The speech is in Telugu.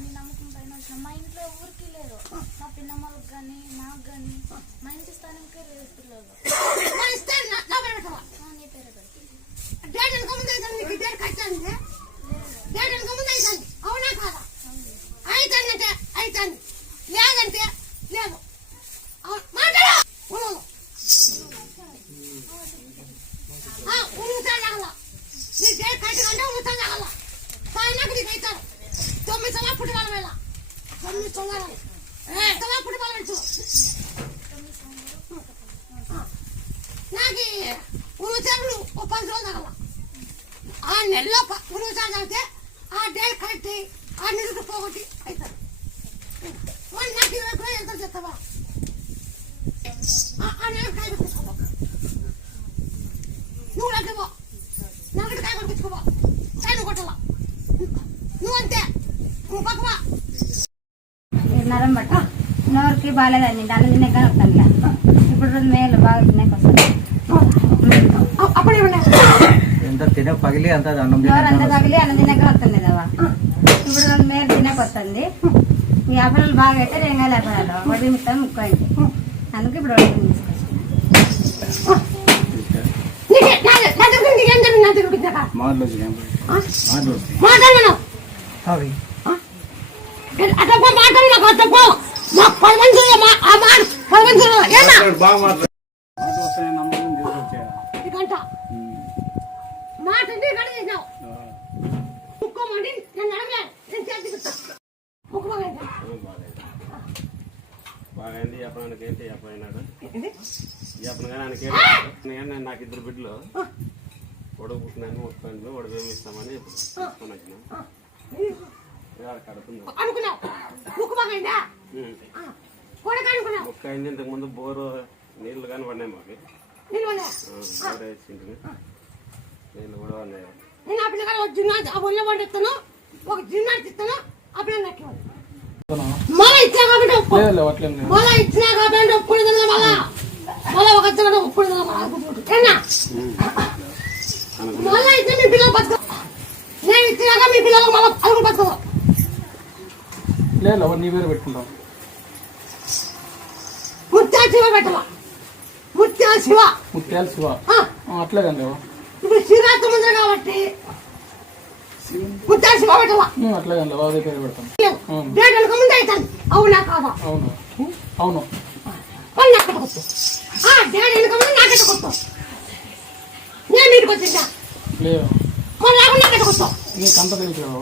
నీ నమ్మకం పైన వచ్చిన మా ఇంట్లో ఊరికి లేదు. మా పిన్నమ్మలకు కానీ నాకు కానీ మా ఇంటి స్థానికే లేదు పిల్లలు. నీ పేరే లేదంటే లేదు. ఉనుగుతాగల నీ డేట్ కట్టగంటే ఉనుగుతాగల సాయనకు నీకు అవుతారు 9 సంవత్సరాలు పుట్టి వాళ్ళ వేళ 9 సంవత్సరాలు పుట్టి వాళ్ళ వచ్చు నాకు ఉనుగుతాగులు 10 రోజులు తగల ఆ నెలలో ఉనుగుతాగలితే ఆ డేట్ కట్టి ఆ నిరుడు పోగొట్టి అవుతారు. మరి నాకు 20 రోజులు ఎంత చేస్తావా ఆ నెల కాయ పెట్టుకోవా నువ్వు అడ్డుకో నాకు కాయ కొట్టుకోవా కాయను కొట్టవా నువ్వు అంతే నువ్వు పక్కవా నరం బట్ట నోరుకి బాగాలేదండి దాని తిన్నాక వస్తాను ఇప్పుడు మేలు బాగా తిన్నాక వస్తాను. అప్పుడు ఎంత తిన పగిలి అంత అన్నం నోరు అంత పగిలి అన్నం తిన్నాక వస్తుంది కదా. ఇప్పుడు 2 మేలు తిన్నాక వస్తుంది. ఈ అప్పడాలు బాగా పెట్టే రేంగాలి అప్పడాలు వడ్డీ మిత్తం ముక్కోండి అందుకు ఇప్పుడు వడ్డీ తీసుకొచ్చాను. బాగైంది చెప్పడానికి ఏంటి చెప్పయినాడు చెప్పనగానే నాకు 2 బిడ్డలు ఒడుగు పుట్టినాను మొత్తాన్ని ఒడుగు ఏమి ఇస్తామని తీసుకొని వచ్చినాం. మొక్క అయింది. ఇంతకుముందు బోరు నీళ్లు కానీ పడినాయి మాకు బోర్ వేసింటివి నీళ్ళు కూడా ఉన్నాయి. మళ్ళీ ఇచ్చా కాబట్టి మళ్ళీ ఇచ్చినా కాబట్టి ఒప్పుడు మళ్ళీ ఒక ఒప్పుడు మళ్ళీ ఇచ్చే మీ పిల్లలు బతుకు నేను ఇచ్చినాక మీ పిల్లలు మళ్ళీ అడుగులు బతుకు లేదు నీ పేరు పెట్టుకుంటాం. ముత్యాల శివ పెట్టవా ముత్యాల శివ ముత్యాల శివ అట్లేదండి. ఇప్పుడు శ్రీరాత్రి ముందు కాబట్టి ముత్యాల శివ పెట్టవా అట్లేదండి బాగా పేరు పెడతాం. డేటలకు ముందు అవుతాను అవునా కాదా? అవును అవును వాళ్ళు నాకెట్టుకొచ్చు డేట్ వెనుక ముందు నాకెట్టుకొచ్చు నేను ఇంటికి వచ్చిందా లేదు మళ్ళీ నాకెట్టుకొచ్చు నీకు అంత తెలియదు.